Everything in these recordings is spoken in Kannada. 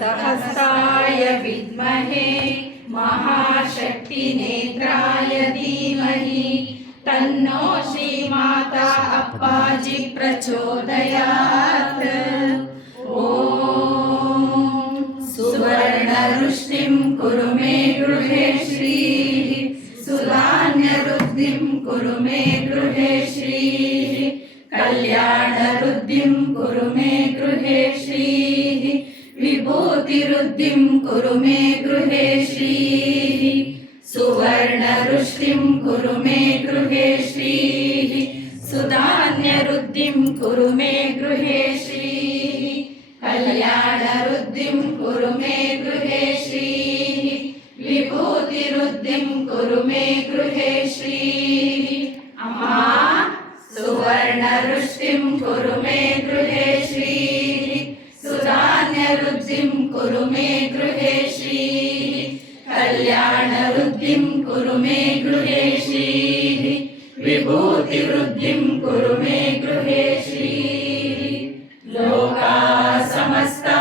अनन्तहस्ताय विद्महे महाशक्तिनेत्राय धीमहि तन्नो श्रीमाता अप्पाजि प्रचोदयात्। ॐ सुवर्णरुष्टिं कुरु मे गृहे श्रीः सुधान्यवृद्धिं कुरु मे गृहे श्रीः कल्याणवृद्धिं कुरु मे गृहे श्रीः विभूतिवृद्धिं कुरु मे गृहे श्रीः सुवर्णरुष्टिं कुरु मे गृहे श्रीः सुधान्यवृद्धिं कुरु मे गृहे श्रीः कल्याणवृद्धिं कुरु मे गृहे श्रीः विभूतिवृद्धिं कुरु मे गृहे श्रीः अम्मा सुवर्णरुष्टिं कुरु मे गृहे श्रीः सुधान्यवृद्धिं कुरु मे गृहे श्रीः कल्याणवृद्धिं कुरु मे गृहे श्रीः विभूतिवृद्धिं कुरु मे गृहे श्रीः लोका समस्ता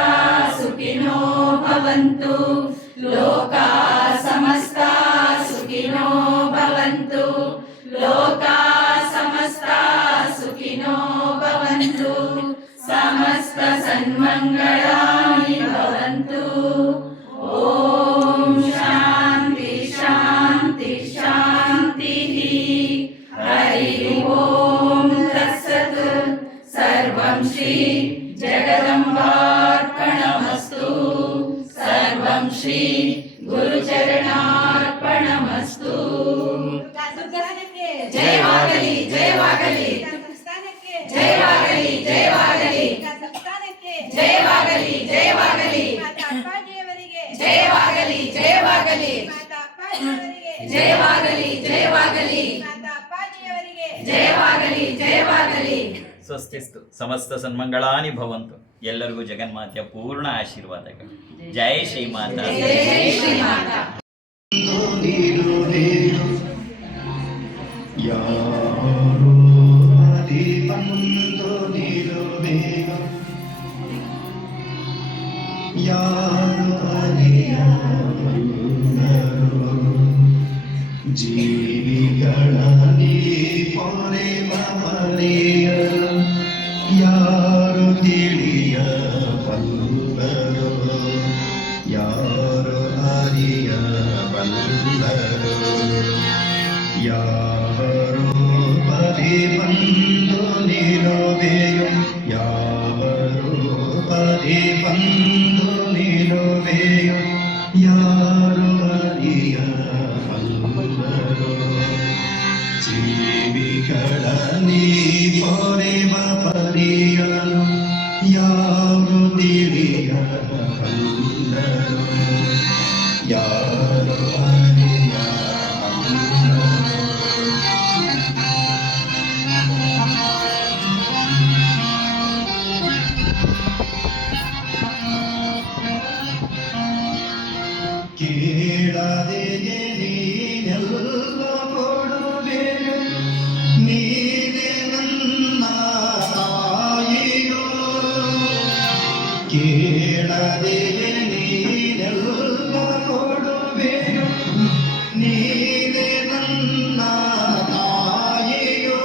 सुखिनो भवन्तु लोका समस्ता सुखिनो भवन्तु लोका समस्ता सुखिनो भवन्तु समस्त सन्मङ्गलानि भवन्तु। ॐ शान्ति शान्ति शान्तिः। हरि ओं तत्सत्। सर्वं श्री जगदम्बार्पणमस्तु। सर्वं श्री गुरुचरणार्पणमस्तु। जयवागली जयवागली जयवागली जयवागली जयवागली जयवागली जयवागली जयवागली जयवागली जयवागली ಜಯವಾಗಲಿ ಜಯವಾಗಲಿ. ಸ್ವಸ್ತಿಸ್ತು. ಸಮಸ್ತ ಸನ್ಮಂಗಳಾನಿ ಭವಂತು. ಎಲ್ಲರಿಗೂ ಜಗನ್ಮಾತೆಯ ಪೂರ್ಣ ಆಶೀರ್ವಾದಗಳು. ಜೈ ಶ್ರೀಮಾತಾ. ಜೈ ಶ್ರೀಮಾತಾ. ಜೀವಿಗಳಲ್ಲಿ ಪೊರೆವ ಪರಿಯರು ಯಾರು ತಿಳಿಯ ಬಲ್ಲರು ಯಾರು ಅರಿಯ ಬಲ್ಲರು ಯಾರು ಬರಿ ಬಂದು ನಿಲುವೆಯು ಯಾರು ಬರಿ ಬಂದು ನಿಲುವೆಯು ಯಾರು ಅರಿಯ ಜೀವಿಗಳ ನೀ ಪೊರೆವ ಪರಿಯನು ಯಾರು ತಿಳಿಯ ಬಲ್ಲರು ಯಾರು ಅರಿಯ ಕೇಳದೆಯೇ ನೀನೆಲ್ಲ ಕೊಡುವೆಯು ನೀನೆ ನನ್ನ ತಾಯಿಯೋ ಕೇಳದೆಯೇ ನೀನೆಲ್ಲ ಕೊಡುವೆಯು ನೀನೆ ನನ್ನ ತಾಯಿಯೋ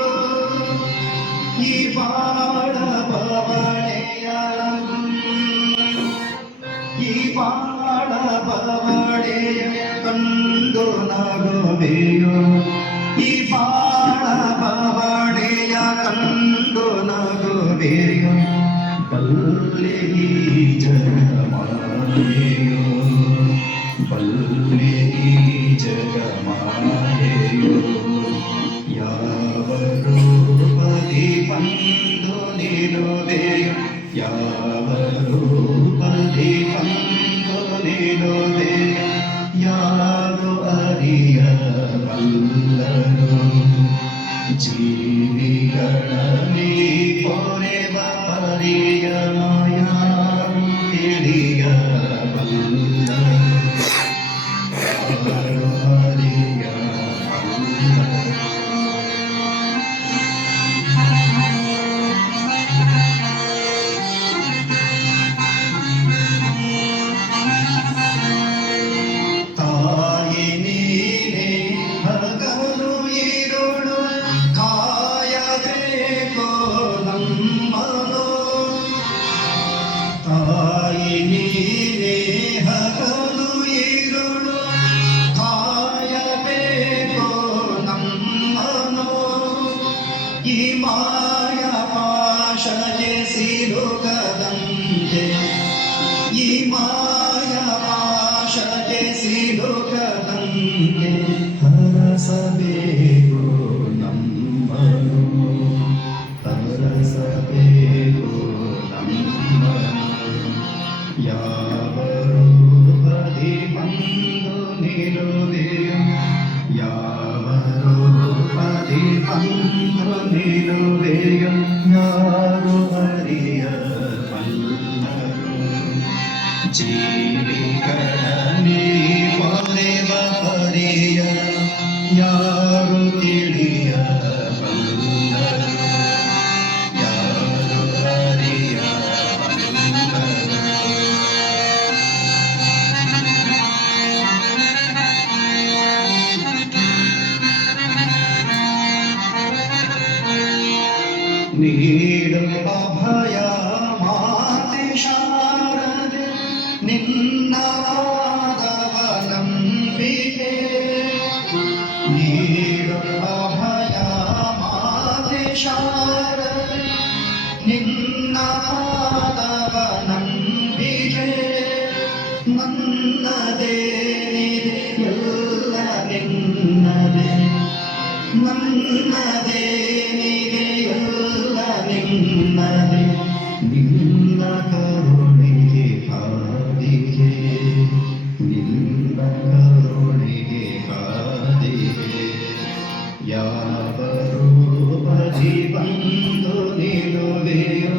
ಈ ಬಾಳ ಬವಣೆಯ ಈ ಬಾಳ ಬವಣೆಯ ಕಂಡು ನಗುವೆಯೋ ಈ ಬಾಳ ಬವಣೆಯ ಕಂಡು ನಗುವೆಯೋ ಬಲ್ಲೆ ಈ ಜಗಮಾಯೆಯೋ ಬಲ್ಲೆ ಈ ಜಗಮಾಯೆಯೋ ಯಾವ ರೂಪದಿ ಬಂದು ನಿಲುವೆಯೋ ಯಾವ ರೂಪದಿ ಬಂದು ನಿಲುವೆಯೋ ಯಾರು ಅರಿಯ ಬಲ್ಲರು ಜೀವಿಗಳ ನೀ ಪೊರೆವ ಪರಿಯನು ಯಾರು ತಿಳಿಯ ಬಲ್ಲರು ಯಾರು ಅರಿಯ ಬಲ್ಲರು ಈ ಮಾಯಾ ಪಾಶಕ್ಕೆ ಸಿಲುಕದಂತೆ ಈ ಮಾಯಾ ಪಾಶಕ್ಕೆ ಸಿಲುಕದಂತೆ ಹರಸಬೇಕು ನಮ್ಮನು ಹರಸಬೇಕು ನಮ್ಮನು ಯಾವ ರೂಪದಿ ಬಂದು ನಿಲುವೆಯೋ ಯಾವ ರೂಪದಿ ಬಂದು ನಿಲುವೆಯೋ ಯಾರು ಅರಿಯಬಲ್ಲರು ಜೀವಿಗಳಲ್ಲಿ ಪೊರೆವ ಪರಿಯ ಯಾರು ತಿಳಿಯಬಲ್ಲರು ಯಾರು ಅರಿಯಬಲ್ಲರು ನೀಡು ಅಭಯ ಮಾತೆ ಶಾರದೆ ನಿನ್ನ ವಾದವಲಂಬಿಕೆ ನೀಡು ಅಭಯ ಮಾತೆ ಶಾರದೆ ನಿನ್ನ ವಾದವಲಂಬಿಕೆ ನನ್ನದೇನಿದೆ ಎಲ್ಲ ನಿನ್ನದೇ ನನ್ನದೇನಿದೆ ಎಲ್ಲ ನಿನ್ನದೇ ನಿನ್ನ ಕರುಣೆಗೆ ಕಾದಿಗೆ ನಿನ್ನ ಕರುಣೆಗೆ ಕಾದಿಗೆ ಯಾವ ರೂಪದಿ ಬಂದು ನಿಲುವೆಯೋ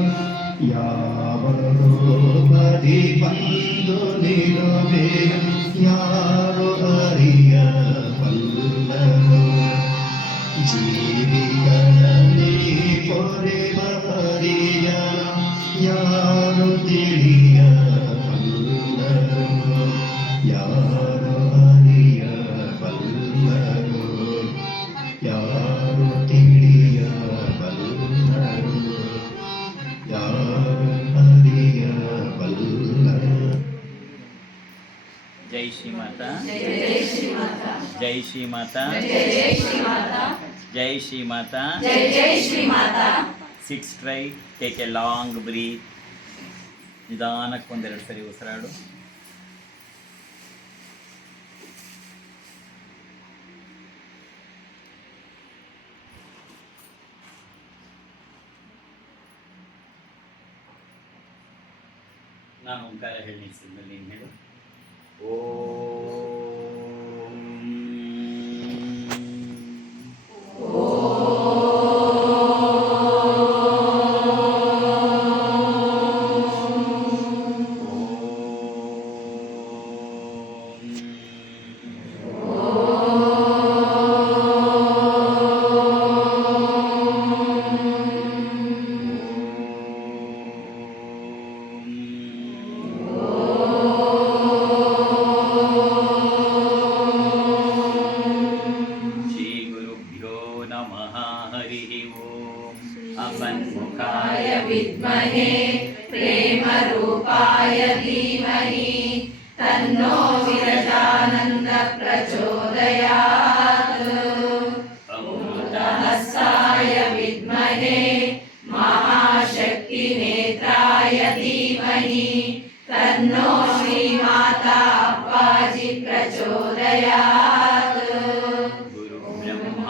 ಯಾವ ರೂಪದಿ ಬಂದು ನಿಲುವೆಯೋ ಯಾರು ಅರಿಯಬಲ್ಲರು ಜೀವಿಗಳಲ್ಲಿ ಪೊರೆವ ಪರಿಯ ಯಾರು ತಿಳಿಯಬಲ್ಲರು ಯಾರು ಅರಿಯಬಲ್ಲರು ಯಾರು ತಿಳಿಯಬಲ್ಲರು ಯಾರು ಅರಿಯಬಲ್ಲರು. ಜೈ ಶ್ರೀ ಮಾತಾ जय श्री माता ಜೈ ಶ್ರೀ ಮಾತಾ जय श्री माता ಜೈ ಶ್ರೀ ಮಾತಾ. जय श्री माता sit straight, take a long breath. ನಿಧಾನಕ್ಕೆ ಒಂದೆರಡು ಸರಿ ಉಸಿರಾಡು. ನಾನು ಓಂಕಾರ ಹೇಳಿ ನಿಲ್ಸಿದ್ಮೇಲೆ ನೀನು ಹೇಳು. ಶ್ರೀ ಗುರುಭ್ಯೋ ನಮಃ. ಹರಿ ಓಂ. ಅಸನ್ಮುಖಾಯ विद्महे प्रेमरूपाय धीमहि तन्नो विरजानन्द प्रचोदयात् अमृतहस्ताय विद्महे महाशक्तिनेत्राय धीमहि तन्नो श्रीमाता अप्पाजि प्रचोदयात् ಗುರು ಬ್ರಹ್ಮ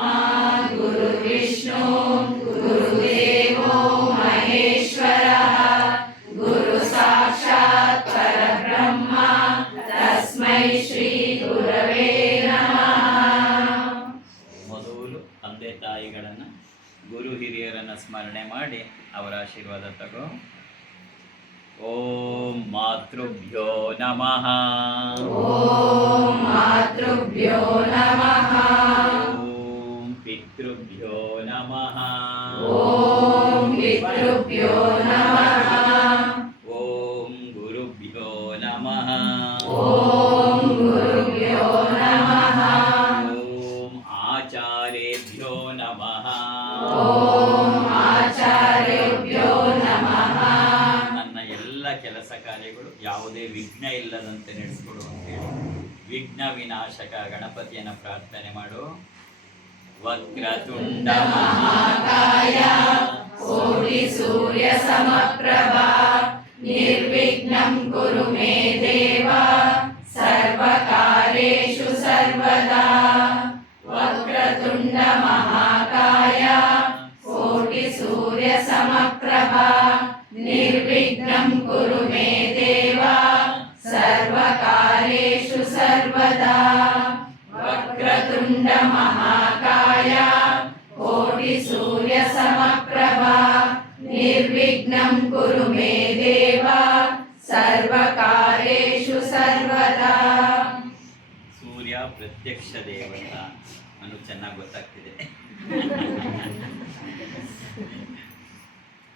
गुरुविष्णु गुरुदेवो महेश्वरः गुरु साक्षात् परब्रह्म तस्मै श्री गुरवे नमः. ಮೊದಲು ತಂದೆ ತಾಯಿಗಳನ್ನು, ಗುರು ಹಿರಿಯರನ್ನು ಸ್ಮರಣೆ ಮಾಡಿ ಅವರ ಆಶೀರ್ವಾದ ತಗೋ. ಓಂ ಮಾತೃಭ್ಯೋ ನಮಃ. ॐ मातृभ्यो नमः. ಓಂ ಪಿತೃಭ್ಯೋ ನಮಃ. ॐ पितृभ्यो नमः. ಓಂ ಗುರುಭ್ಯೋ ನಮಃ. ॐ गुरुभ्यो नमः. ಓಂ ಆಚಾರ್ಯೇಭ್ಯೋ ನಮಃ. ॐ आचार्येभ्यो नमः. ನನ್ನ ಎಲ್ಲ ಕೆಲಸ ಕಾರ್ಯಗಳು ಯಾವುದೇ ವಿಘ್ನ ಇಲ್ಲದಂತೆ ನಡೆಸಿಕೊಡು ಅಂತೇಳಿ ವಿಘ್ನ ವಿನಾಶಕ ಗಣಪತಿಯನ್ನು ಪ್ರಾರ್ಥನೆ ಮಾಡು. ವಕ್ರತುಂಡ ಮಹಾಕಾಯ शान्ताय कोटि सूर्य समप्रभा निर्विघ्नं कुरु मे देव सर्वकार्येषु सर्वदा वक्रतुण्ड महाकाय कोटि सूर्य समप्रभा निर्विघ्नं कुरु मे देव सर्वकार्येषु सर्वदा वक्रतुण्ड महाकाय कोटि सूर्य समप्रभा निर्विघ्नं कुरु मे देव सर्वकार्येषु सर्वदा. ಸೂರ್ಯ ಪ್ರತ್ಯಕ್ಷ ದೇವತಾ ಅನ್ನೋ ಚೆನ್ನಾಗಿ ಗೊತ್ತಾಗ್ತಿದೆ.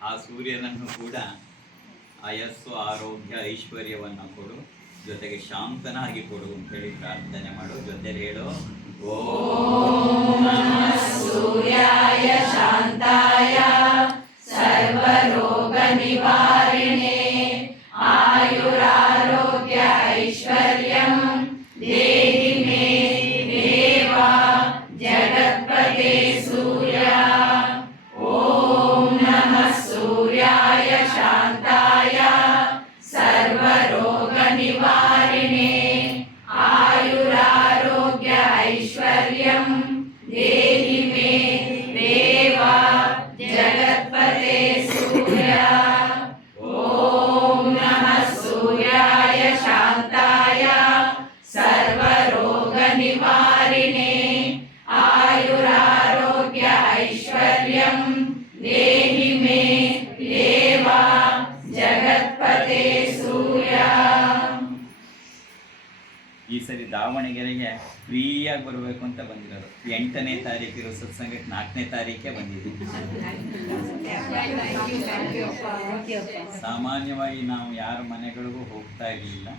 ಆ ಸೂರ್ಯನನ್ನು ಕೂಡ ಆಯಸ್ಸು ಆರೋಗ್ಯ ಐಶ್ವರ್ಯವನ್ನು ಕೊಡು, ಜೊತೆಗೆ ಶಾಂತನಾಗಿ ಕೊಡು ಅಂತೇಳಿ ಪ್ರಾರ್ಥನೆ ಮಾಡು. ಜೊತೆಲಿ ಹೇಳು ಓಂ ನಮಃ ಸೂರ್ಯಾಯ ಶಾಂತಾಯ ಸರ್ವರೋಗ ನಿವಾರಿಣೆ ಆಯುರಾರೋಗ್ಯ ಐಶ್ವರ್ಯಂ ದೇಹಿ ಮೇ ದೇವ ಜಗತ್ಪತೆ ಸೂರ್ಯ. ಓಂ ನಮಃ ಸೂರ್ಯಾಯ ಶಾಂತಾಯ ಸರ್ವರೋಗ ನಿವಾರಿಣೆ ಆಯುರಾರೋಗ್ಯ ಐಶ್ವರ್ಯಂ ದೇಹಿ ಮೇ ದೇವ ಜಗತ್ಪತೆ ಸೂರ್ಯ. ಓಂ ನಮಃ ಸೂರ್ಯಾಯ ಶಾಂತಾಯ ಸರ್ವರೋಗ ನಿವಾರಿಣೆ ಆಯುರಾರೋಗ್ಯ ಐಶ್ವರ್ಯಂ ದೇಹಿ ಮೇ ದೇವ ಜಗತ್ಪತೆ ಸೂರ್ಯ. ಈ ಸರಿ ದಾವಣಗೆರೆಗೆ ಫ್ರೀಯಾಗಿ ಬರಬೇಕು ಅಂತ ಬಂದಿರೋದು. 8ನೇ ತಾರೀಕಿರೋ ಸತ್ಸಂಗಕ್ಕೆ 4ನೇ ತಾರೀಕೆ ಬಂದಿದ್ದೀವಿ. ಸಾಮಾನ್ಯವಾಗಿ ನಾವು ಯಾರ ಮನೆಗಳಿಗೂ ಹೋಗ್ತಾ ಇರಲಿಲ್ಲ.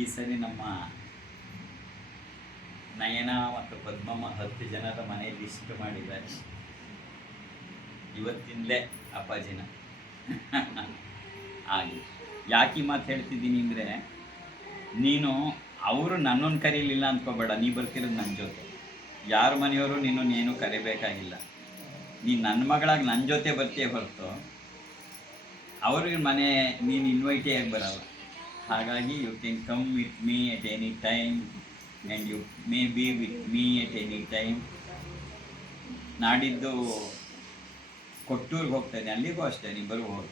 ಈ ಸರಿ ನಮ್ಮ ನಯನ ಮತ್ತು ಪದ್ಮಮ್ಮ 10 ಜನರ ಮನೆ ಲಿಸ್ಟ್ ಮಾಡಿದ್ದಾರೆ. ಇವತ್ತಿಂದಲೇ ಅಪ್ಪಾಜಿನ ಆಗಿ ಯಾಕೆ ಮಾತು ಹೇಳ್ತಿದ್ದೀನಿ ಅಂದರೆ, ನೀನು ಅವರು ನನ್ನನ್ನು ಕರೀಲಿಲ್ಲ ಅಂದ್ಕೋಬೇಡ. ನೀ ಬರ್ತಿರೋದು ನನ್ನ ಜೊತೆ. ಯಾರ ಮನೆಯವರು ನೀನು ಕರಿಬೇಕಾಗಿಲ್ಲ. ನೀನು ನನ್ನ ಮಗಳಾಗಿ ನನ್ನ ಜೊತೆ ಬರ್ತೀಯ ಹೊರತು ಅವ್ರಿಗೆ ಮನೆ ನೀನು ಇನ್ವೈಟೇ ಆಗಿ ಬರಲ್ಲ. ಹಾಗಾಗಿ you can come with me at any time and you may be with me at any time. ನಾಡಿದ್ದು ಕೊಟ್ಟೂರಿಗೆ ಹೋಗ್ತಾಯಿದ್ದೆ, ಅಲ್ಲಿಗೂ ಅಷ್ಟೇ ನೀನು ಬರ್ಬೋದು.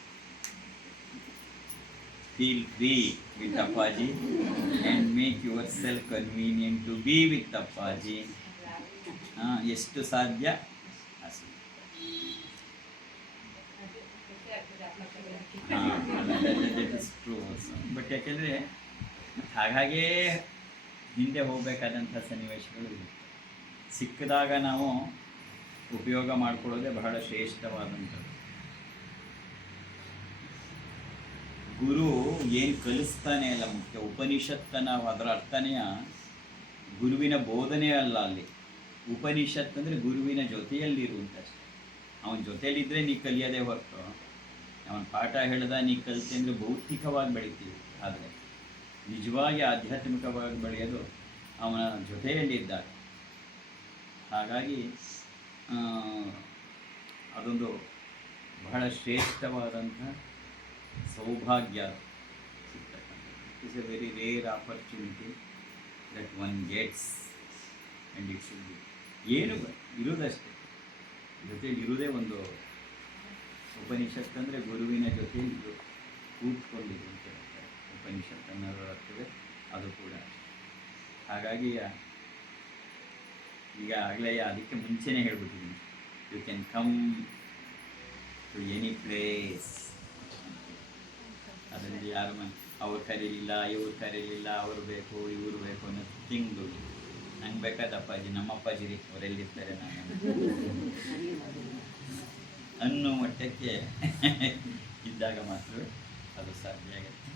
Feel free with Appaji and make yourself convenient to be with Appaji. ಎಷ್ಟು ಸಾಧ್ಯ ಅಷ್ಟು. ಬಟ್ ಯಾಕೆಂದರೆ ಹಾಗಾಗೇ ಹಿಂದೆ ಹೋಗಬೇಕಾದಂಥ ಸನ್ನಿವೇಶಗಳು ಇದೆ. ಸಿಕ್ಕಿದಾಗ ನಾವು ಉಪಯೋಗ ಮಾಡಿಕೊಳ್ಳೋದೇ ಬಹಳ ಶ್ರೇಷ್ಠವಾದಂಥದ್ದು. ಗುರು ಏನು ಕಲಿಸ್ತಾನೆ ಅಲ್ಲ ಮುಖ್ಯ. ಉಪನಿಷತ್ತನ ಅದರ ಅರ್ಥನೇ ಗುರುವಿನ ಬೋಧನೆ ಅಲ್ಲ. ಅಲ್ಲಿ ಉಪನಿಷತ್ ಅಂದರೆ ಗುರುವಿನ ಜೊತೆಯಲ್ಲಿರುವಂತಷ್ಟೆ. ಅವನ ಜೊತೆಯಲ್ಲಿದ್ದರೆ ನೀ ಕಲಿಯೋದೇ ಹೊರತು ಅವನ ಪಾಠ ಹೇಳ್ದ ನೀ ಕಲಿತೆ ಅಂದರೆ ಭೌತಿಕವಾಗಿ ಬೆಳಿತೀವಿ. ಆದರೆ ನಿಜವಾಗಿ ಆಧ್ಯಾತ್ಮಿಕವಾಗಿ ಬೆಳೆಯೋದು ಅವನ ಜೊತೆಯಲ್ಲಿದ್ದಾಗ. ಹಾಗಾಗಿ ಅದೊಂದು ಬಹಳ ಶ್ರೇಷ್ಠವಾದಂಥ ಸೌಭಾಗ್ಯ ಸಿಗ್ತಕ್ಕಂಥದ್ದು. It's a very rare opportunity that one gets and it should be. ಏನು ಇರೋದಷ್ಟೇ, ಜೊತೆಯಲ್ಲಿ ಇರೋದೇ ಒಂದು ಉಪನಿಷತ್ ಅಂದರೆ ಗುರುವಿನ ಜೊತೆಯಲ್ಲಿ ಇದು ಕೂತ್ಕೊಂಡಿದ್ದು ಅಂತ ಹೇಳ್ತಾರೆ. ಉಪನಿಷತ್ ಅನ್ನೋದು ಅರ್ಥವೇ ಅದು ಕೂಡ. ಹಾಗಾಗಿ ಈಗ ಆಗಲೇ ಅದಕ್ಕೆ ಮುಂಚೆನೇ ಹೇಳ್ಬಿಟ್ಟಿದ್ದೀನಿ, you can come to any place. ಅದರಲ್ಲಿ ಯಾರು ಅವ್ರು ಕರೀಲಿಲ್ಲ, ಇವ್ರು ಕರೀಲಿಲ್ಲ, ಅವರು ಬೇಕು ಇವರು ಬೇಕು ಅನ್ನೋ ತಿಂಗಳು ನಂಗೆ ಬೇಕಾದ ಅಪ್ಪಾಜಿ, ನಮ್ಮ ಅಪ್ಪಾಜಿ ರೀ, ಅವರೆಲ್ಲಿರ್ತಾರೆ ನಾನು ಅನ್ನೋ ಮಟ್ಟಕ್ಕೆ ಇದ್ದಾಗ ಮಾತ್ರ ಅದು ಸಾಧ್ಯ ಆಗುತ್ತೆ.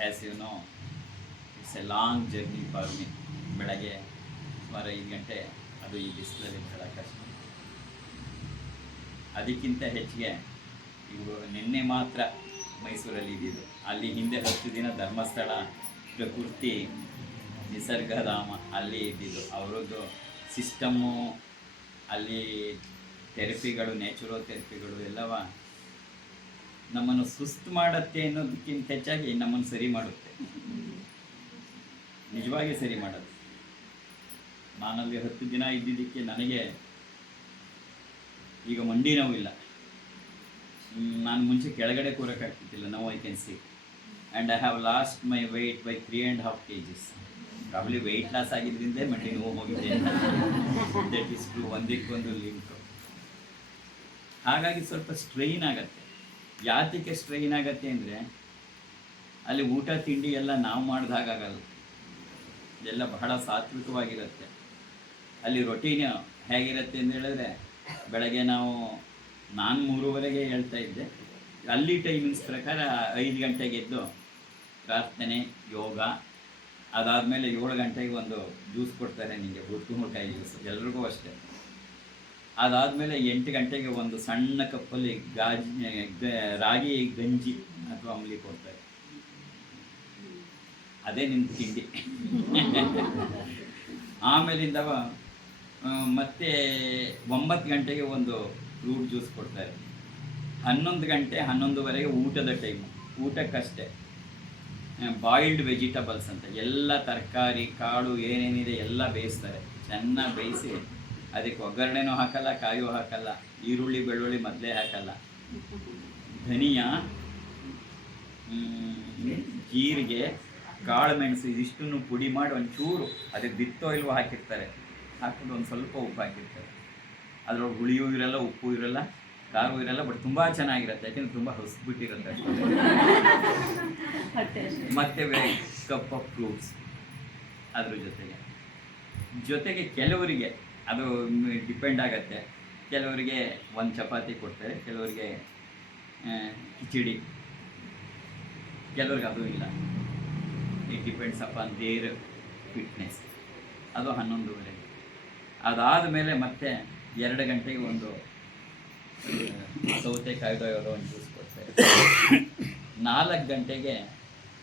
As you know, it's a long journey for me. ಬೆಳಗ್ಗೆ ಸುಮಾರು 5 ಗಂಟೆ, ಅದು ಈ ಬಿಸಿಲಲ್ಲಿ ಬಹಳ ಕಷ್ಟ. ಅದಕ್ಕಿಂತ ಹೆಚ್ಚಿಗೆ ಇವು ನಿನ್ನೆ ಮಾತ್ರ ಮೈಸೂರಲ್ಲಿ ಇದ್ದಿದ್ದು. ಅಲ್ಲಿ ಹಿಂದೆ 10 ದಿನ ಧರ್ಮಸ್ಥಳ ಪ್ರಕೃತಿ ನಿಸರ್ಗಧಾಮ ಅಲ್ಲಿ ಇದ್ದಿದ್ದು. ಅವರದ್ದು ಸಿಸ್ಟಮ್ಮು ಅಲ್ಲಿ ಥೆರಪಿಗಳು, ನ್ಯಾಚುರೋಥೆರಪಿಗಳು ಎಲ್ಲವ ನಮ್ಮನ್ನು ಸುಸ್ತು ಮಾಡುತ್ತೆ ಅನ್ನೋದಕ್ಕಿಂತ ಹೆಚ್ಚಾಗಿ ನಮ್ಮನ್ನು ಸರಿ ಮಾಡುತ್ತೆ, ನಿಜವಾಗಿ ಸರಿ ಮಾಡುತ್ತೆ. ನಾನಲ್ಲಿ 10 ದಿನ ಇದ್ದಿದ್ದಕ್ಕೆ ನನಗೆ ಈಗ ಮಂಡಿ ನೋವಿಲ್ಲ. ನಾನು ಮುಂಚೆ ಕೆಳಗಡೆ ಕೂರಕ್ಕಾಗ್ತಿದ್ದಿಲ್ಲ. Now I can see and I have lost my weight by 3.5 kgs. Probably weight loss ಆಗಿದ್ದರಿಂದ ಮಂಡಿ ನೋವು ಹೋಗಿದೆ. ದಟ್ ಇಸ್ ಟ್ರೂ, ಒಂದಕ್ಕೊಂದು ಲಿಂಕು. ಹಾಗಾಗಿ ಸ್ವಲ್ಪ ಸ್ಟ್ರೈನ್ ಆಗತ್ತೆ. ಯಾತಕ್ಕೆ ಸ್ಟ್ರೈನ್ ಆಗತ್ತೆ ಅಂದರೆ ಅಲ್ಲಿ ಊಟ ತಿಂಡಿ ಎಲ್ಲ ನಾವು ಮಾಡಿದಾಗಲ್ಲ, ಎಲ್ಲ ಬಹಳ ಸಾತ್ವಿಕವಾಗಿರುತ್ತೆ. ಅಲ್ಲಿ ರೊಟೀನ್ ಹೇಗಿರುತ್ತೆ ಅಂತ ಹೇಳಿದ್ರೆ ಬೆಳಗ್ಗೆ ನಾನು 3:30ಗೆ ಹೇಳ್ತಾ ಇದ್ದೆ. ಅಲ್ಲಿ ಟೈಮಿಂಗ್ಸ್ ಪ್ರಕಾರ 5 ಗಂಟೆಗೆ ಎದ್ದು ಪ್ರಾರ್ಥನೆ, ಯೋಗ, ಅದಾದಮೇಲೆ 7 ಗಂಟೆಗೆ ಒಂದು ಜ್ಯೂಸ್ ಕೊಡ್ತಾರೆ ನಿಮಗೆ, ಬುದ್ಕುಂಬಳಕಾಯಿ ಜ್ಯೂಸ್, ಎಲ್ರಿಗೂ ಅಷ್ಟೇ. ಅದಾದಮೇಲೆ 8 ಗಂಟೆಗೆ ಒಂದು ಸಣ್ಣ ಕಪ್ಪಲ್ಲಿ ರಾಗಿ ಗಂಜಿ ಅಥವಾ ಅಂಬ್ಲಿ ಕೊಡ್ತಾರೆ. ಅದೇ ನಿಮ್ಮ ತಿಂಡಿ. ಆಮೇಲಿಂದ ಮತ್ತೆ 9 ಗಂಟೆಗೆ ಒಂದು ಫ್ರೂಟ್ ಜ್ಯೂಸ್ ಕೊಡ್ತಾರೆ. 11 ಗಂಟೆ 11:30ಗೆ ಊಟದ ಟೈಮು. ಊಟಕ್ಕಷ್ಟೇ ಬಾಯ್ಲ್ಡ್ ವೆಜಿಟಬಲ್ಸ್ ಅಂತ ಎಲ್ಲ ತರಕಾರಿ, ಕಾಳು ಏನೇನಿದೆ ಎಲ್ಲ ಬೇಯಿಸ್ತಾರೆ. ಚೆನ್ನಾಗಿ ಬೇಯಿಸಿ ಅದಕ್ಕೆ ಒಗ್ಗರಣೆನೂ ಹಾಕಲ್ಲ, ಕಾಯೂ ಹಾಕಲ್ಲ, ಈರುಳ್ಳಿ ಬೆಳ್ಳುಳ್ಳಿ ಮೊದಲೇ ಹಾಕಲ್ಲ, ಧನಿಯಾ, ಜೀರಿಗೆ, ಕಾಳು ಮೆಣಸು ಇದಿಷ್ಟನ್ನು ಪುಡಿ ಮಾಡಿ ಒಂಚೂರು ಅದಕ್ಕೆ ಬಿತ್ತೋ ಇಲ್ವೋ ಹಾಕಿರ್ತಾರೆ. ಹಾಕ್ಬಿಟ್ಟು ಒಂದು ಸ್ವಲ್ಪ ಉಪ್ಪು ಹಾಕಿರ್ತಾರೆ. ಅದರೊಳಗೆ ಹುಳಿಯೂ ಇರಲ್ಲ, ಉಪ್ಪು ಇರಲ್ಲ, ಖಾರವೂ ಇರಲ್ಲ, ಬಟ್ ತುಂಬ ಚೆನ್ನಾಗಿರುತ್ತೆ. ಯಾಕೆಂದರೆ ತುಂಬ ಹೊಸಬಿಟ್ಟಿರುತ್ತೆ ಅಷ್ಟೇ. ಮತ್ತು ಕಪ್ ಆಫ್ ಫ್ರೂಟ್ಸ್ ಅದ್ರ ಜೊತೆಗೆ ಕೆಲವರಿಗೆ ಅದು ಡಿಪೆಂಡ್ ಆಗುತ್ತೆ. ಕೆಲವರಿಗೆ ಒಂದು ಚಪಾತಿ ಕೊಡ್ತಾರೆ, ಕೆಲವರಿಗೆ ಕಿಚಡಿ, ಕೆಲವ್ರಿಗೆ ಅದು ಇಲ್ಲ. It depends upon there fitness. ಅದು 11:30. ಅದಾದ ಮೇಲೆ ಮತ್ತೆ 2 ಗಂಟೆಗೆ ಒಂದು ಸೌತೆಕಾಯ್ದೋ ಯಾವುದೋ ಒಂದು ಜ್ಯೂಸ್ ಕೊಡ್ತಾರೆ. 4 ಗಂಟೆಗೆ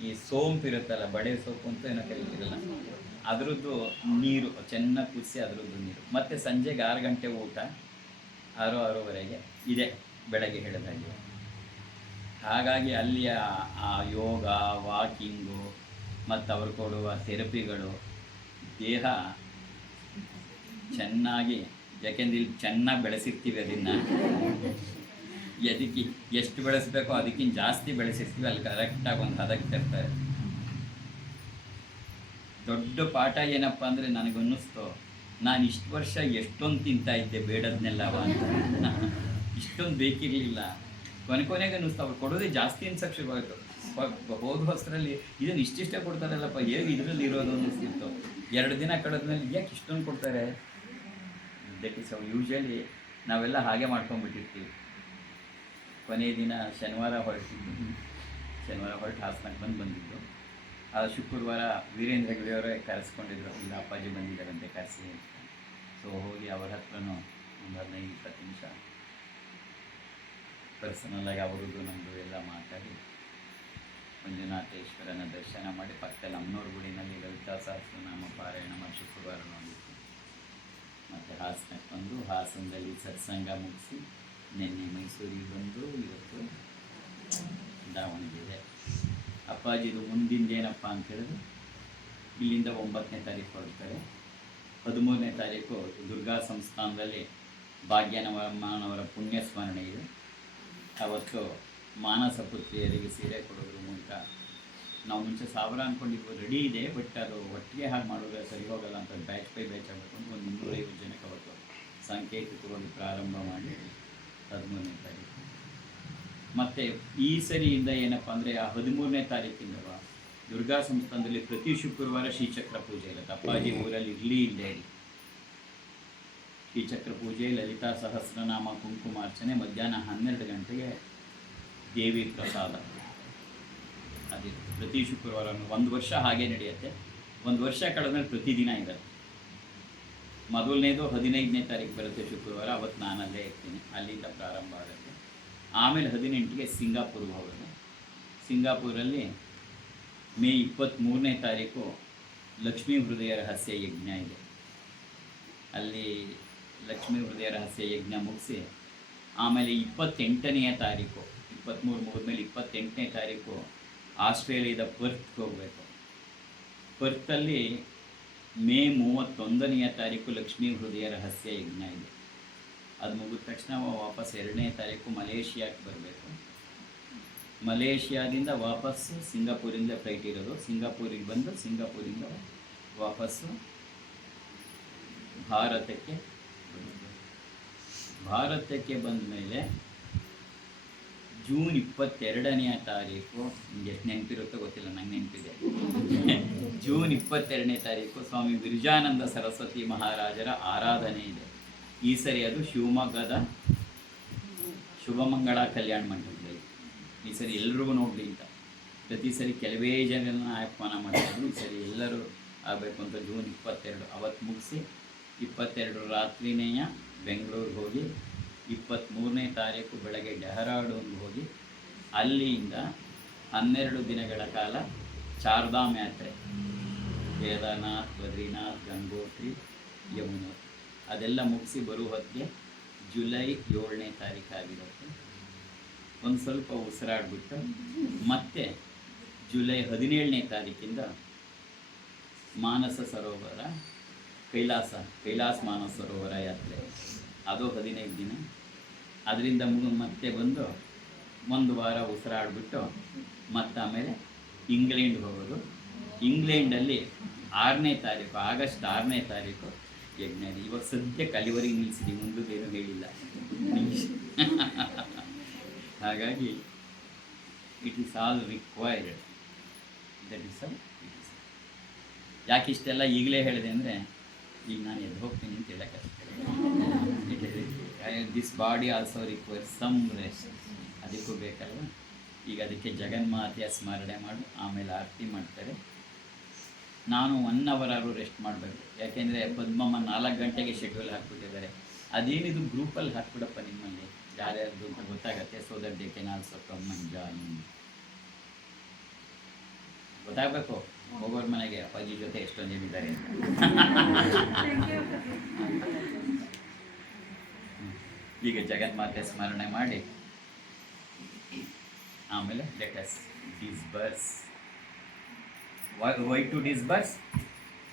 ಈ ಸೋಂಪು ಇರುತ್ತಲ್ಲ, ಬಡೆ ಸೋಪು ಅಂತ ಏನೋ ಕರೀತಿರಲ್ಲ, ಅದರದ್ದು ನೀರು ಚೆನ್ನಾಗಿ ಕುದಿಸಿ ಅದರದ್ದು ನೀರು. ಮತ್ತು ಸಂಜೆಗೆ 6 ಗಂಟೆ ಊಟ, 6-6:30 ಇದೆ ಬೆಳಗ್ಗೆ ಹೇಳಿದಾಗೆ. ಹಾಗಾಗಿ ಅಲ್ಲಿಯ ಆ ಯೋಗ, ವಾಕಿಂಗು ಮತ್ತು ಅವರು ಕೊಡುವ ಥೆರಪಿಗಳು ದೇಹ ಚೆನ್ನಾಗಿ, ಯಾಕೆಂದ್ರೆ ಇಲ್ಲಿ ಚೆನ್ನಾಗಿ ಬೆಳೆಸಿರ್ತೀವಿ ಅದನ್ನು. ಅದಕ್ಕೆ ಎಷ್ಟು ಬೆಳೆಸಬೇಕೋ ಅದಕ್ಕಿಂತ ಜಾಸ್ತಿ ಬೆಳೆಸಿರ್ತೀವಿ. ಅಲ್ಲಿ ಕರೆಕ್ಟಾಗಿ ಒಂದು ಹದಕ್ಕೆ ತರ್ತಾರೆ. ದೊಡ್ಡ ಪಾಠ ಏನಪ್ಪ ಅಂದರೆ ನನಗನ್ನಿಸ್ತು, ನಾನು ಇಷ್ಟು ವರ್ಷ ಎಷ್ಟೊಂದು ತಿಂತಾ ಇದ್ದೆ ಬೇಡದ್ನೆಲ್ಲವ ಅಂತ. ಇಷ್ಟೊಂದು ಬೇಕಿರಲಿಲ್ಲ. ಕೊನೆಗೆ ಅನ್ನಿಸ್ತು ಅವ್ರು ಕೊಡೋದೇ ಜಾಸ್ತಿ ಅನ್ಸಕ್ಕೆ ಶುರುವಾಯಿತು. ಹೋದ ಹೊಸರಲ್ಲಿ ಇದನ್ನು ಇಷ್ಟಿಷ್ಟೇ ಕೊಡ್ತಾರಲ್ಲಪ್ಪ, ಹೇಗೆ ಇದರಲ್ಲಿ ಇರೋದು ಅನ್ನಿಸ್ತಿತ್ತು. 2 ದಿನ ಕಳೆದ್ಮೇಲೆ ಯಾಕೆ ಇಷ್ಟೊಂದು ಕೊಡ್ತಾರೆ. ದಟ್ ಈಸ್ ಯೂಶ್ವಲಿ ನಾವೆಲ್ಲ ಹಾಗೆ ಮಾಡ್ಕೊಂಡ್ಬಿಟ್ಟಿರ್ತೀವಿ. ಕೊನೆಯ ದಿನ ಶನಿವಾರ ಹೊರಟು ಹಾಸನಕ್ಕೆ ಬಂದಿದ್ದು. ಆ ಶುಕ್ರವಾರ ವೀರೇಂದ್ರ ಗಿಳಿಯವರೇ ಕರೆಸ್ಕೊಂಡಿದ್ರು, ಇಲ್ಲ ಅಪ್ಪಾಜಿ ಬಂದಿದ್ದಾರಂತೆ ಕರೆಸಿ ಅಂತ. ಸೊ ಹೋಗಿ ಅವ್ರ ಹತ್ರನೂ ಒಂದು 15-20 ನಿಮಿಷ ಪರ್ಸನಲ್ಲಾಗಿ ಅವ್ರದ್ದು ನಮ್ಮದು ಎಲ್ಲ ಮಾತಾಡಿ ಮಂಜುನಾಥೇಶ್ವರನ ದರ್ಶನ ಮಾಡಿ ಪಕ್ಕದಲ್ಲಿ ಅಮ್ಮನವ್ರ ಗುಡಿನಲ್ಲಿ ಲಲಿತಾ ಸಹಸ್ರನಾಮ ಪಾರಾಯಣ ಮಾಡಿ ಶುಕ್ರವಾರ ನೋಡಿತ್ತು. ಮತ್ತು ಹಾಸನಕ್ಕೆ ಬಂದು ಹಾಸನದಲ್ಲಿ ಸತ್ಸಂಗ ಮುಗಿಸಿ ನಿನ್ನೆ ಮೈಸೂರಿಗೆ ಬಂದು ಇವತ್ತು ದಾವಣಗೆರೆ. ಅಪ್ಪಾಜಿದು ಮುಂದಿಂದೇನಪ್ಪ ಅಂತ ಹೇಳಿದ್ರೆ ಇಲ್ಲಿಂದ 9ನೇ ತಾರೀಕು ಹೊರಡ್ತಾರೆ. 13ನೇ ತಾರೀಕು ದುರ್ಗಾ ಸಂಸ್ಥಾನದಲ್ಲಿ ಭಾಗ್ಯನವರ ಪುಣ್ಯ ಸ್ಮರಣೆ ಇದೆ. ಅವತ್ತು ಮಾನಸ ಪುತ್ರಿಯರಿಗೆ ಸೀರೆ ಕೊಡೋದ್ರ ಮೂಲಕ ನಾವು ಮುಂಚೆ 1000 ಅಂದ್ಕೊಂಡಿದ್ವು, ರೆಡಿ ಇದೆ, ಬಟ್ ಅದು ಒಟ್ಟಿಗೆ ಹಾಗೆ ಮಾಡಿದ್ರೆ ಸರಿ ಹೋಗಲ್ಲ ಅಂತ ಬ್ಯಾಚ್ ಬೈ ಬ್ಯಾಚ್ ಆಗಬೇಕು ಅಂತ ಒಂದು 250 ಜನಕ್ಕೆ ಅವತ್ತು ಸಾಂಕೇತಿಕವಾಗಿ ಪ್ರಾರಂಭ ಮಾಡಿ 13ನೇ ತಾರೀಕು. ಮತ್ತು ಈ ಸರಿಯಿಂದ ಏನಪ್ಪ ಅಂದರೆ ಆ 13ನೇ ತಾರೀಕಿಂದ ದುರ್ಗಾ ಸಂಸ್ಥಾನದಲ್ಲಿ ಪ್ರತಿ ಶುಕ್ರವಾರ ಶ್ರೀಚಕ್ರ ಪೂಜೆ ಇರುತ್ತೆ. ಅಪ್ಪಾಜಿ ಊರಲ್ಲಿ ಇರಲಿ ಇಲ್ಲೇ ಇರಲಿ ಶ್ರೀಚಕ್ರ ಪೂಜೆ, ಲಲಿತಾ ಸಹಸ್ರನಾಮ ಕುಂಕುಮಾರ್ಚನೆ, ಮಧ್ಯಾಹ್ನ 12 ಗಂಟೆಗೆ ದೇವಿ ಪ್ರಸಾದ. ಅದೇ ಪ್ರತಿ ಶುಕ್ರವಾರ 1 ವರ್ಷ ಹಾಗೆ ನಡೆಯುತ್ತೆ. 1 ವರ್ಷ ಕಳೆದ್ಮೇಲೆ ಪ್ರತಿದಿನ ಇರುತ್ತೆ. ಮೊದಲನೇದು 15ನೇ ತಾರೀಕು ಬರುತ್ತೆ ಶುಕ್ರವಾರ, ಅವತ್ತು ನಾನು ಅಲ್ಲೇ ಇರ್ತೀನಿ. ಅಲ್ಲಿಂದ ಪ್ರಾರಂಭ ಆಗುತ್ತೆ. ಆಮೇಲೆ 18ಗೆ ಸಿಂಗಾಪುರ್ಗೆ ಹೋಗೋದು. ಸಿಂಗಾಪುರಲ್ಲಿ ಮೇ 23ನೇ ತಾರೀಕು ಲಕ್ಷ್ಮೀ ಹೃದಯ ರಹಸ್ಯ ಯಜ್ಞ ಇದೆ. ಅಲ್ಲಿ ಲಕ್ಷ್ಮೀ ಹೃದಯ ರಹಸ್ಯ ಯಜ್ಞ ಮುಗಿಸಿ ಆಮೇಲೆ 28ನೇ ತಾರೀಕು 23 ಮುಗಿದ್ಮೇಲೆ 28ನೇ ತಾರೀಕು ಆಸ್ಟ್ರೇಲಿಯಾದ ಪರ್ತ್ಗೆ ಹೋಗಬೇಕು. ಪರ್ತಲ್ಲಿ ಮೇ 31ನೇ ತಾರೀಕು ಲಕ್ಷ್ಮೀ ಹೃದಯ ರಹಸ್ಯ ಯಜ್ಞ ಇದೆ. ಅದು ಮುಗಿದ ತಕ್ಷಣ ವಾಪಸ್ 2ನೇ ತಾರೀಕು ಮಲೇಷಿಯಾಕ್ಕೆ ಬರಬೇಕು. ಮಲೇಷಿಯಾದಿಂದ ವಾಪಸ್ಸು ಸಿಂಗಾಪುರಿಂದ ಫ್ಲೈಟ್ ಇರೋದು. ಸಿಂಗಾಪುರಿಗೆ ಬಂದು ಸಿಂಗಾಪುರಿಂದ ವಾಪಸ್ಸು ಭಾರತಕ್ಕೆ ಬಂದ ಮೇಲೆ ಜೂನ್ 22ನೇ ತಾರೀಕು, ನಿಮ್ಗೆ ಎಷ್ಟು ನೆನಪಿರುತ್ತೋ ಗೊತ್ತಿಲ್ಲ, ನಂಗೆ ನೆನಪಿದೆ. ಜೂನ್ 22ನೇ ತಾರೀಕು ಸ್ವಾಮಿ ವಿರಜಾನಂದ ಸರಸ್ವತಿ ಮಹಾರಾಜರ ಆರಾಧನೆ ಇದೆ. ಈ ಸರಿ ಅದು ಶಿವಮೊಗ್ಗದ ಶುಭಮಂಗಳ ಕಲ್ಯಾಣ ಮಂಟಪದಲ್ಲಿ. ಈ ಸರಿ ಎಲ್ರಿಗೂ ನೋಡಲಿ ಅಂತ ಪ್ರತಿ ಸರಿ ಕೆಲವೇ ಜನರನ್ನು ಆಹ್ವಾನ ಮಾಡ್ತಾಯಿದ್ರು. ಈ ಸರಿ ಎಲ್ಲರೂ ಆಗಬೇಕು ಅಂತ ಜೂನ್ 22 ಅವತ್ತು ಮುಗಿಸಿ 22 ರಾತ್ರಿನೇ ಬೆಂಗಳೂರಿಗೆ ಹೋಗಿ 23ನೇ ತಾರೀಕು ಬೆಳಗ್ಗೆ ಡೆಹ್ರಾಡೂನ್ಗೆ ಹೋಗಿ ಅಲ್ಲಿಂದ 12 ದಿನಗಳ ಕಾಲ ಚಾರ್ಧಾಮ್ ಯಾತ್ರೆ, ಕೇದಾರ್ನಾಥ್, ಬದ್ರಿನಾಥ್, ಗಂಗೋತ್ರಿ, ಯಮುನೋತ್ರಿ ಅದೆಲ್ಲ ಮುಗಿಸಿ ಬರುವ ಹೊತ್ತಿಗೆ ಜುಲೈ 7ನೇ ತಾರೀಕು ಆಗಿರುತ್ತೆ. ಒಂದು ಸ್ವಲ್ಪ ಉಸಿರಾಡ್ಬಿಟ್ಟು ಮತ್ತೆ ಜುಲೈ 17ನೇ ತಾರೀಕಿಂದ ಮಾನಸ ಸರೋವರ ಕೈಲಾಸ ಮಾನಸ ಸರೋವರ ಯಾತ್ರೆ, ಅದು 15 ದಿನ. ಅದರಿಂದ ಮತ್ತೆ ಬಂದು 1 ವಾರ ಉಸಿರಾಡ್ಬಿಟ್ಟು ಮತ್ತೆ ಆಮೇಲೆ ಇಂಗ್ಲೆಂಡ್ಗೆ ಹೋಗೋದು. ಇಂಗ್ಲೆಂಡಲ್ಲಿ 6ನೇ ತಾರೀಕು ಆಗಸ್ಟ್ 6ನೇ ತಾರೀಕು ಯಜ್ಞ ಇದೆ. ಇವಾಗ ಸದ್ಯಕ್ಕೆ ಅಲ್ಲಿವರೆಗೆ ನಿಲ್ಲಿಸಿದ್ದೀವಿ, ಮುಂದಕ್ಕೇನು ಹೇಳಿಲ್ಲ. ಹಾಗಾಗಿ it is all required. That is ಯಾಕೆ ಇಷ್ಟೆಲ್ಲ ಈಗಲೇ ಹೇಳಿದೆ ಅಂದರೆ ಈಗ ನಾನು ಎದ್ದು ಹೋಗ್ತೀನಿ ಅಂತ ಹೇಳೋಕ್ಕಷ್ಟೇ. This body also require some rest, ಅದಕ್ಕೂ ಬೇಕಲ್ವ. ಈಗ ಅದಕ್ಕೆ ಜಗನ್ಮಾತೆಯ ಸ್ಮರಣೆ ಮಾಡಿ ಆಮೇಲೆ ಆರತಿ ಮಾಡ್ತಾರೆ. ನಾನು 1 hour ರೆಸ್ಟ್ ಮಾಡಬೇಕು. ಯಾಕೆಂದರೆ ಪದ್ಮಮ್ಮ 4 ಗಂಟೆಗೆ ಶೆಡ್ಯೂಲ್ ಹಾಕ್ಬಿಟ್ಟಿದ್ದಾರೆ. ಅದೇನಿದು ಗ್ರೂಪಲ್ಲಿ ಹಾಕ್ಬಿಡಪ್ಪ ನಿಮ್ಮಲ್ಲಿ ಯಾರ್ಯಾರ್ದು ಅಂತ ಗೊತ್ತಾಗತ್ತೆ. So that they can also come and join. ಗೊತ್ತಾಗಬೇಕು ಹೋಗೋರ ಮನೆಗೆ ಅಪ್ಪಾಜಿ ಜೊತೆ ಎಷ್ಟೊಂದು ಜನಿದ್ದಾರೆ ಅಂತ. ಈಗ ಜಗನ್ಮಾತೆ ಸ್ಮರಣೆ ಮಾಡಿ ಆಮೇಲೆ let us disperse. Why to disperse?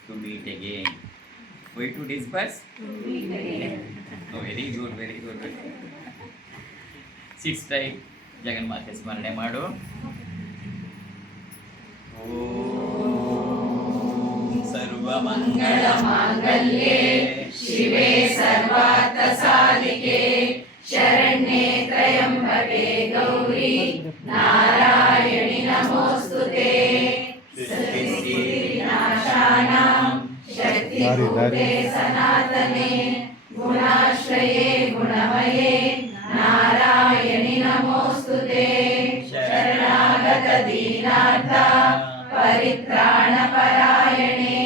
To meet again. Why to disperse? To meet again. Oh, very good, very good. Sit straight. ಜಗನ್ಮಾತೆ ಸ್ಮರಣೆ ಮಾಡು. ಓಂ ಸರ್ವಮಂಗಳ ಮಾಂಗಲ್ಯೆ ಶಿವೆ ಸರ್ವಾರ್ಥ ಸಾಧಿಕೆ ಶರಣ್ಯೆ ತ್ರಯಂಬಕೆ ಗೌರಿ ನಾರಾಯಣಿ ನಮೋಸ್ತುತೆ. ಶಕ್ತಿಭೂತೆ ಸನಾತನೆ ಗುಣಾಶ್ರಯೇ ಗುಣಮಯೇ ನಾರಾಯಣಿ ನಮೋಸ್ತುತೆ. ಶರಣಾಗತ ದೀನಾರ್ಥ ಪರಿತ್ರಾಣ ಪರಾಯಣೆ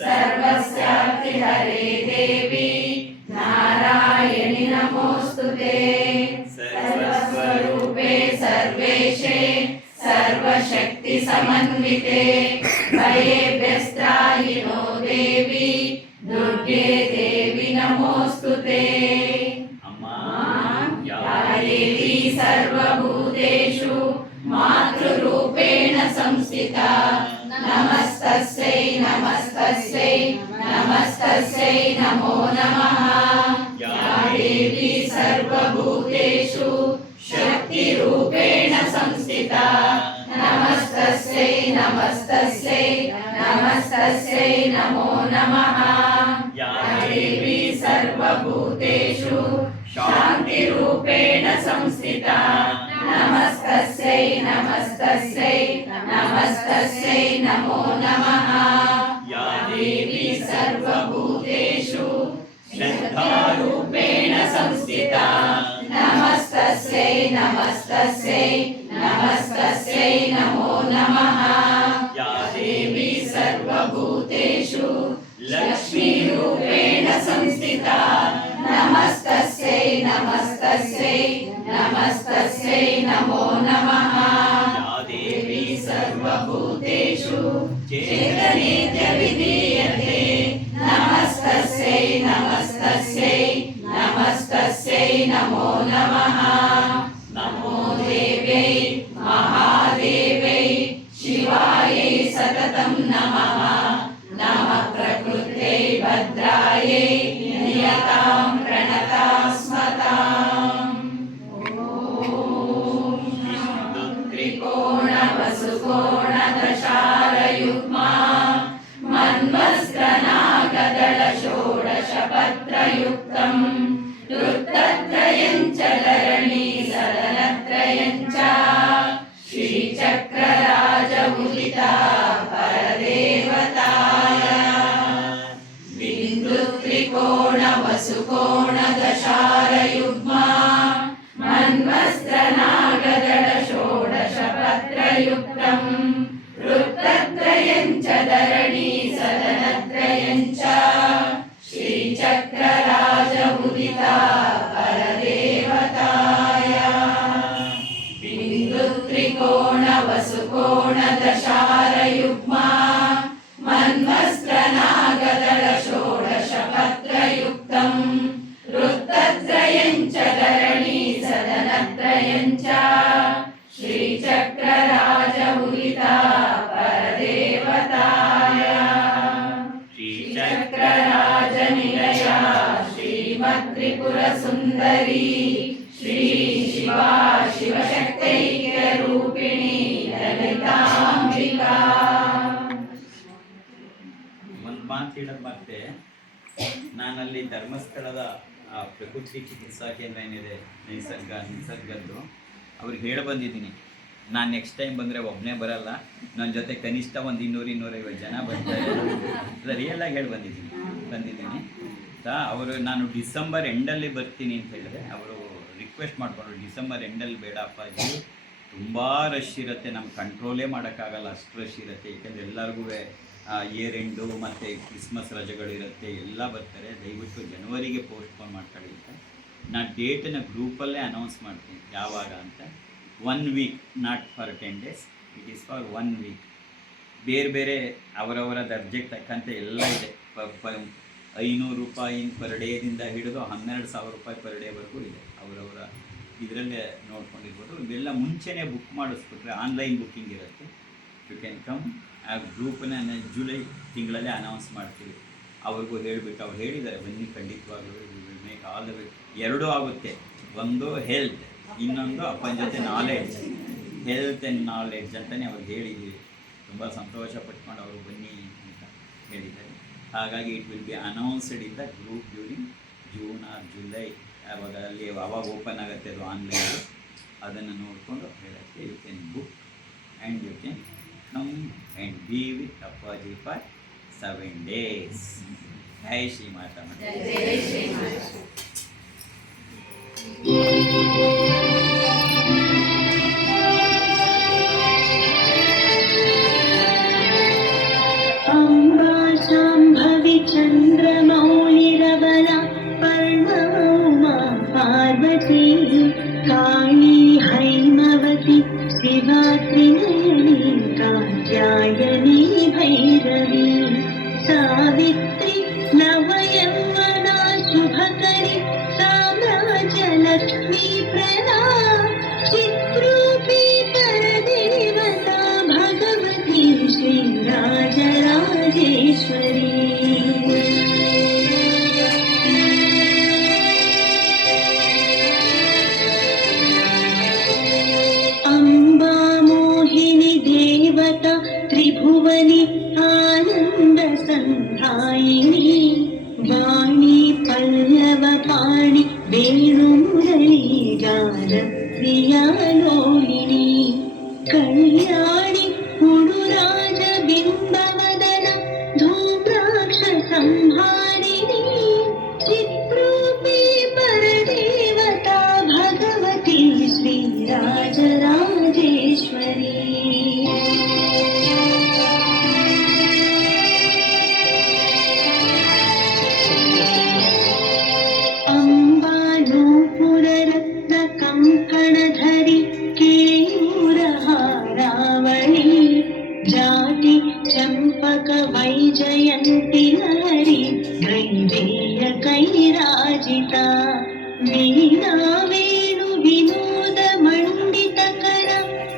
ಸರ್ವಸ್ಯಾರ್ತಿ ಹರೇ ದೇವಿ ನಾರಾಯಣಿ ನಮೋಸ್ತುತೆ. ಸರ್ವಸ್ವರೂಪೇ ಸರ್ವೇಶೇ ಸರ್ವಶಕ್ತಿ ಸಮನ್ವಿತೆ ಭಯೇಭ್ಯಸ್ತ್ರಾಹಿ ನೋ ದೇವಿ ದುರ್ಗೆ ದೇವಿ ನಮೋಸ್ತುತೆ. ಯಾ ದೇವಿ ಸರ್ವಭೂತೇಷು ಮಾತೃರೂಪೇಣ ಸಂಸ್ಥಿತಾ ನಮಸ್ತಸ್ಯೈ ನಮಸ್ತಸ್ಯೈ ನಮಸ್ತಸ್ಯೈ ನಮೋ ನಮಃ. ಯಾ ದೇವಿ ಸರ್ವಭೂತೇಷು ಶಕ್ತಿರೂಪೇಣ ಸಂಸ್ಥಿತಾ ನಮಸ್ತಸ್ಯೈ ನಮಸ್ತಸ್ಯೈ ನಮಸ್ತಸ್ಯೈ ನಮೋ ನಮಃ. ಯಾ ದೇವಿ ಸರ್ವಭೂತೇಷು ಶಾಂತಿರೂಪೇಣ ಸಂಸ್ಥಿತಾ ನಮಸ್ತಸ್ಯೈ ನಮಸ್ತಸ್ಯೈ ನಮಸ್ತಸ್ಯೈ ನಮೋ ನಮಃ. ಯಾ ದೇವಿ ಸರ್ವಭೂತೇಷು ಶ್ರದ್ಧಾರೂಪೇಣ ಸಂಸ್ಥಿತಾ ನಮಸ್ತಸ್ಯೈ ನಮಸ್ತಸ್ಯೈ ನಮಸ್ತಸ್ಯೈ ನಮೋ ನಮಃ. ಯಾ ದೇವಿ ಸರ್ವಭೂತೇಷು ಲಕ್ಷ್ಮೀರೂಪೇಣ ಸಂಸ್ಥಿತಾ ನಮಸ್ತಸ್ಯೈ ನಮಸ್ತಸ್ಯೈ ನಮಸ್ತಸ್ಯೈ ನಮೋ ನಮಃ. ಯಾ ದೇವಿ ಸರ್ವಭೂತೇಷು ಚೇತನೇತ್ಯ ವಿಧೀಯತೆ ನಮಸ್ತಸ್ಯೈ ನಮಸ್ತಸ್ಯೈ नमस्तस्यै नमो नमः नमो देव्यै महादेव्यै शिवायै सततं नमः नमः प्रकृत्यै भद्रायै नियतां प्रणता स्मताम् त्रिकोण वसुकोण दशारयुग्मा मन्वस्त्रनागदळ षोडशपत्रयुक्तं वृत्तत्रयं च धरणी सदनत्रयं च श्रीचक्रराज उदिता परदेवताय बिन्दुत्रिकोण वसुकोण दशारयुग्मा मन्वस्त्रनागदळ षोडशपत्रयुक्तं वृत्तत्रयं च धरणी सदनत्रयं च श्रीचक्रराज उदिता परदेवताय बिन्दुत्रिकोण वसुकोण दशारयुग्मा मन्वस्त्रनागदळ षोडशपत्रयुक्तं वृत्तत्रयं च धरणी सदनत्रयं च श्रीचक्रराज उदिता परदेवताय श्रीचक्रराज निलया श्रीमत्त्रिपुरसुन्दरी श्री शिवा शिवशक्तैक्यरूपिणी ललितांबिका ಒಂದು ಮಾತು ಹೇಳೋದು ಮತ್ತೆ ನಾನಲ್ಲಿ ಧರ್ಮಸ್ಥಳದ ಆ ಪ್ರಕೃತಿ ಚಿಕಿತ್ಸಾ ಕೇಂದ್ರ ಏನಿದೆ ನಿಸರ್ಗದ್ದು ಅವ್ರಿಗೆ ಹೇಳಿ ಬಂದಿದ್ದೀನಿ. ನಾನು ನೆಕ್ಸ್ಟ್ ಟೈಮ್ ಬಂದರೆ ಒಬ್ಬನೇ ಬರಲ್ಲ, ನನ್ನ ಜೊತೆ ಕನಿಷ್ಠ ಒಂದು 200-250 ಜನ ಬರ್ತಾರೆ. ರಿಯಲಾಗಿ ಹೇಳಿ ಬಂದಿದ್ದೀನಿ. ಅವರು ನಾನು ಡಿಸೆಂಬರ್ ಎಂಡಲ್ಲಿ ಬರ್ತೀನಿ ಅಂತ ಹೇಳಿದೆ. ಅವರು ರಿಕ್ವೆಸ್ಟ್ ಮಾಡಿಕೊಂಡ್ರು, ಡಿಸೆಂಬರ್ ಎಂಡಲ್ಲಿ ಬೇಡ ಅಪ್ಪಾಜಿ, ತುಂಬ ರಶ್ ಇರುತ್ತೆ, ನಮ್ಗೆ ಕಂಟ್ರೋಲೇ ಮಾಡೋಕ್ಕಾಗಲ್ಲ, ಅಷ್ಟು ರಶ್ ಇರುತ್ತೆ. ಏಕೆಂದರೆ ಎಲ್ಲರಿಗೂ ಇಯರ್ ಎಂಡು ಮತ್ತು ಕ್ರಿಸ್ಮಸ್ ರಜೆಗಳಿರುತ್ತೆ, ಎಲ್ಲ ಬರ್ತಾರೆ. ದಯವಿಟ್ಟು ಜನವರಿಗೆ ಪೋಸ್ಟ್ಪೋನ್ ಮಾಡ್ಕೊಳ್ಳಿ ಅಂತ ನಾನು ಡೇಟನ್ನು ಗ್ರೂಪಲ್ಲೇ ಅನೌನ್ಸ್ ಮಾಡ್ತೀನಿ ಯಾವಾಗ ಅಂತ. 1 week, not for 10 days, it is for 1 week. ಬೇರೆ ಅವರವರ ದರ್ಜೆಗೆ ತಕ್ಕಂತೆ ಎಲ್ಲ ಇದೆ. 500 ರೂಪಾಯಿ ಪರ್ ಡೇದಿಂದ ಹಿಡಿದು 12,000 ರೂಪಾಯಿ ಪರ್ ಡೇವರೆಗೂ ಇದೆ. ಅವರವರ ಇದರಲ್ಲೇ ನೋಡ್ಕೊಂಡಿರ್ಬೋದು. ಇವೆಲ್ಲ ಮುಂಚೆನೇ ಬುಕ್ ಮಾಡಿಸ್ಬಿಟ್ರೆ ಆನ್ಲೈನ್ ಬುಕ್ಕಿಂಗ್ ಇರುತ್ತೆ. You can come. ಆ ಗ್ರೂಪನ್ನ ಜುಲೈ ತಿಂಗಳಲ್ಲೇ ಅನೌನ್ಸ್ ಮಾಡ್ತೀವಿ. ಅವ್ರಿಗೂ ಹೇಳಿಬಿಟ್ಟು ಅವ್ರು ಹೇಳಿದ್ದಾರೆ, ಬನ್ನಿ ಖಂಡಿತವಾಗ್ಲೂ will make all the way. ಎರಡೂ ಆಗುತ್ತೆ, ಒಂದು ಹೆಲ್ತ್, ಇನ್ನೊಂದು ಅಪ್ಪನ ಜೊತೆ ನಾಲೆಡ್ಜ್. ಹೆಲ್ತ್ ಆ್ಯಂಡ್ ನಾಲೆಡ್ಜ್ ಅಂತಲೇ ಅವ್ರಿಗೆ ಹೇಳಿದ್ದೀವಿ. ತುಂಬ ಸಂತೋಷ ಪಟ್ಕೊಂಡು ಅವರು ಬನ್ನಿ ಅಂತ ಹೇಳಿದ್ದಾರೆ. ಹಾಗಾಗಿ it will be announced in the group during June or July. ಅವಾಗ ಓಪನ್ ಆಗುತ್ತೆ ಅದು ಆನ್ಲೈನ್. ಅದನ್ನು ನೋಡಿಕೊಂಡು ಹೇಳೋಕ್ಕೆ you can book and you can come and be with Appaji for 7 days. ಜೈ ಶ್ರೀ ಮಾತಾ. जय श्री माता. अम्बा शाम्भवी चन्द्रमौलिरवला पर्णमा पार्वती काली हैमवती शिवा त्रिनयनी कात्यायनी भैरवी सावित्री नवयौवना शुभकरी साम्राज्यलक्ष्मी प्रदा चित्रूपी परदेवता भगवती श्रीराजराजेश्वरी अम्बा मोहिनी देवता त्रिभुवनी आनंद संधायिनी वाणी पल्लवपाणि वेणुमुरली गानप्रियालोलिनी कल्याणि उडुराज बिम्बवदन धूम्राक्ष संहारिणी चित्रूपी परदेवता भगवती श्रीराजराजेश्वरी कंकणधरी केयूरहारावळी जाति चम वीणा वेणु विनोद मण्डितकर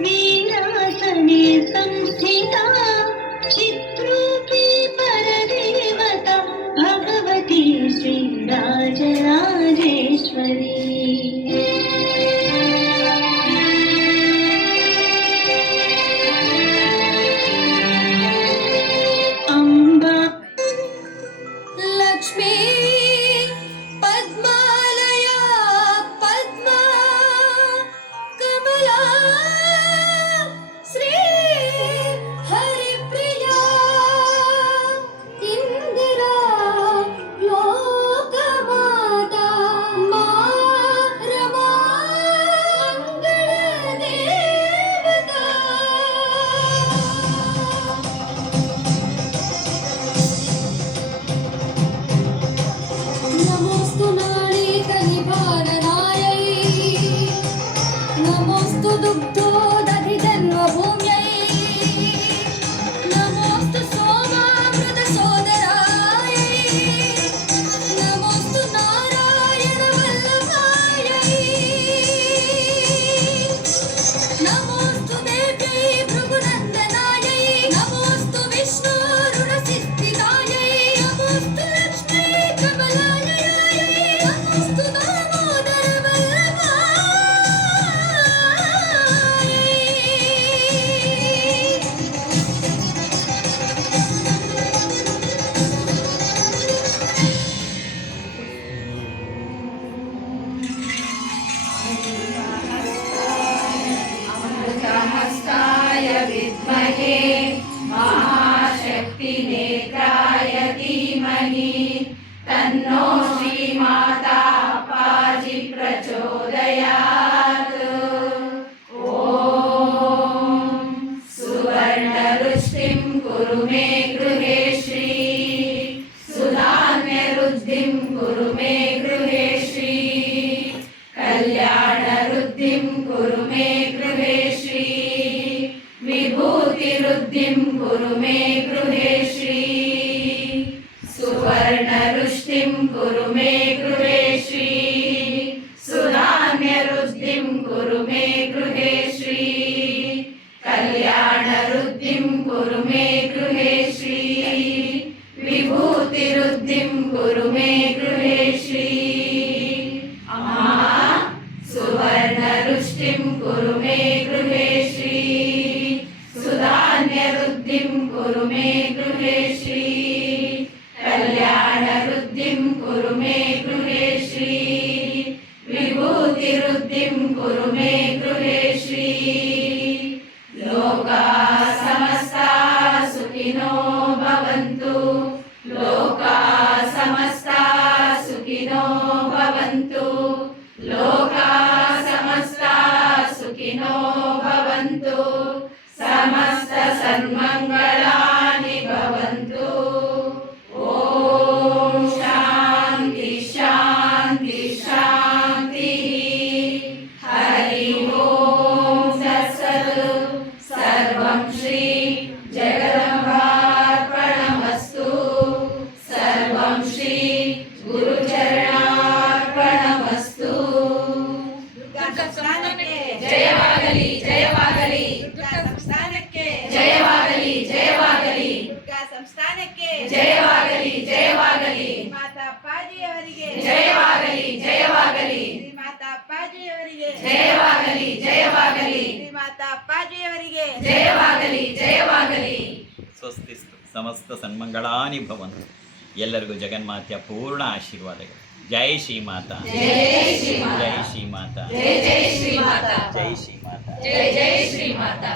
वीरासने संस्थिता चित्रूपी परदेवता भगवती श्रीराजराजेश्वरी अम्बा लक्ष्मी पद्मालया पद्मा कमला श्री हरिप्रिया इंदिरा लोकमाता मा रमा मंगलदेवता नमोस्तु नारीकनिभाननायै नमोस्तु दुग्धोदधिजन्मभूम्यै नमोस्तु सोमामृतसोदरायै नमोस्तु नारायणवल्लभायै नमोस्तु देव्यै भृगुनन्दनायै नमोस्तु विष्णुरुणसिद्धिदायै नमोस्तु लक्ष्मी कमलालयायै नमोस्तु दामोदरवल्लभायै अमृतमस्ताय विद्महे महाशक्तिनेत्राय धीमहि तन्नो श्रीमाता पाजि प्रचोदयात् ॐ सुवर्णरुष्टिं कुरु मे गृहे श्री सुधान्यरुद्धिं कुरु मे गृहे श्री कल्याणरुद्धिं कुरु मे गृहे श्री विभूतिरुद्धिं कुरु मे गृहे श्री सुवर्णरुष्टिं कुरु मे गृहे श्री सुधान्यरुद्धिं कुरु मे गृहे श्री कल्याणरुद्धिं कुरु मे गृहे श्री विभूतिरुद्धिं कुरु मे गृहे श्री सुवर्णरुष्टिं कुरु मे गृहे श्री सुधान्यरुद्धिं कुरु मे गृहे श्री कल्याणरुद्धिं कुरु मे गृहे श्री विभूतिरुद्धिं कुरु मे गृहे श्री लोकाः समस्ताः सुखिनो भवन्तु लोकाः समस्ताः सुखिनो भवन्तु लोकाः समस्ताः सुखिनो भवन्तु समस्त सन्मङ्गलानि भवन्तु ॐ शान्ति शान्ति शान्तिः हरि ॐ तत्सत् सर्वं श्री जगदम्बार्पणमस्तु सर्वं श्री गुरुचरणार्पणमस्तु जयवागली जयवागली जयवागली जयवागಲಿ ದುರ್ಗಾ ಸಂಸ್ಥಾನಕ್ಕೆ ಜಯವಾಗಲಿ ಜಯವಾಗಲಿ ಮಾತಾ ಅಪ್ಪಾಜಿಯವರಿಗೆ ಜಯವಾಗಲಿ ಜಯವಾಗಲಿ ಮಾತಾ ಅಪ್ಪಾಜಿಯವರಿಗೆ ಜಯವಾಗಲಿ ಜಯವಾಗಲಿ ಮಾತಾ ಅಪ್ಪಾಜಿಯವರಿಗೆ ಜಯವಾಗಲಿ ಜಯವಾಗಲಿ ಸ್ವಸ್ತಿಸ್ತು ಸಮಸ್ತ ಸನ್ಮಂಗಳಾನಿ ಭವಂತು. ಎಲ್ಲರಿಗೂ ಜಗನ್ಮಾತೆಯ ಪೂರ್ಣ ಆಶೀರ್ವಾದಗಳು. ಜೈ ಶ್ರೀ ಮಾತಾ, ಜೈ ಶ್ರೀ ಮಾತಾ, ಜೈ ಶ್ರೀ ಮಾತಾ, ಜೈ ಜೈ ಶ್ರೀ ಮಾತಾ, ಜೈ ಶ್ರೀ ಮಾತಾ. ಜೈ ಜೈ ಶ್ರೀ ಮಾತಾ.